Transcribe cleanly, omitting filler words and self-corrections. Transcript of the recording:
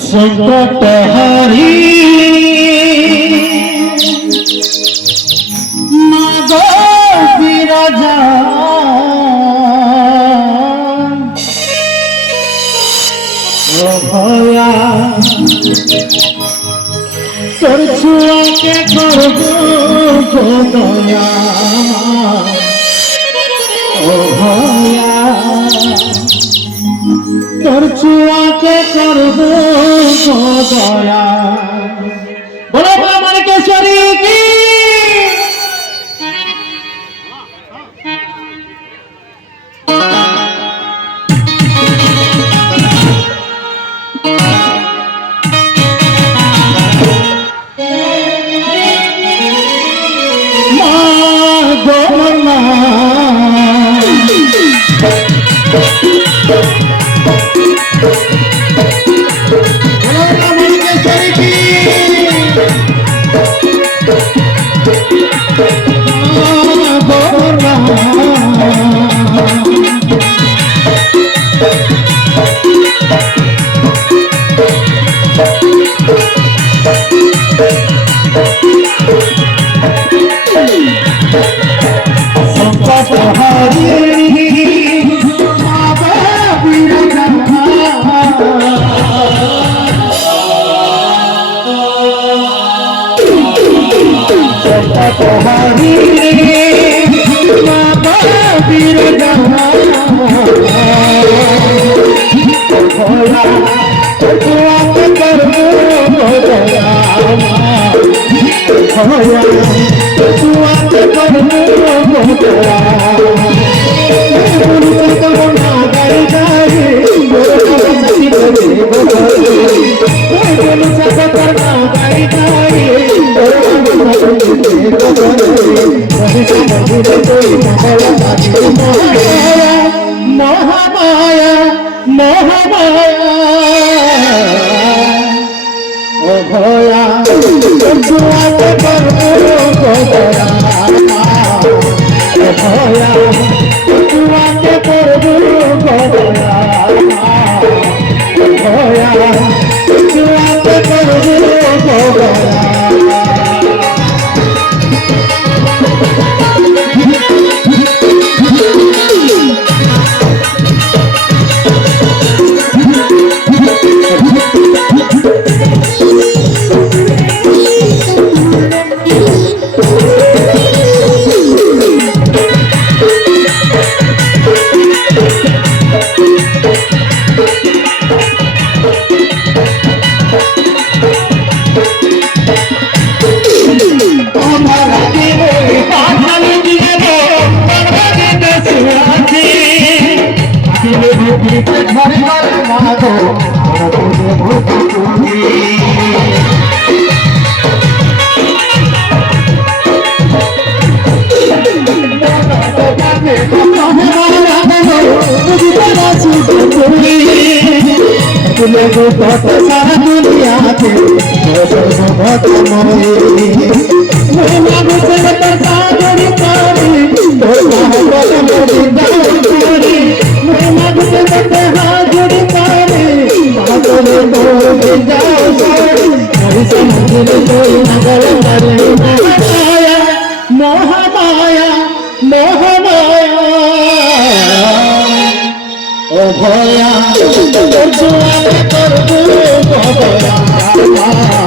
संकट हरी मागो विराजा भया तोर छुआ के करबो दया ओ भया तोर छुआ के करबो दया बोलो बाबा केशरी की महामाया महामाया ओ भया दुआत करबो दया ओ भया दुआत करबो दया ओ भया दुआत करबो दया सारा दुनिया के बहुत मोरी मांगो से सागरी पारी तो बहुत मोरी दारी मांगो से हाजरी पारी मांगो मोरी जाओ सारी हरि समुद्र कोई नगर मरे महामाया महामाया महामाया ओ भया करबो दया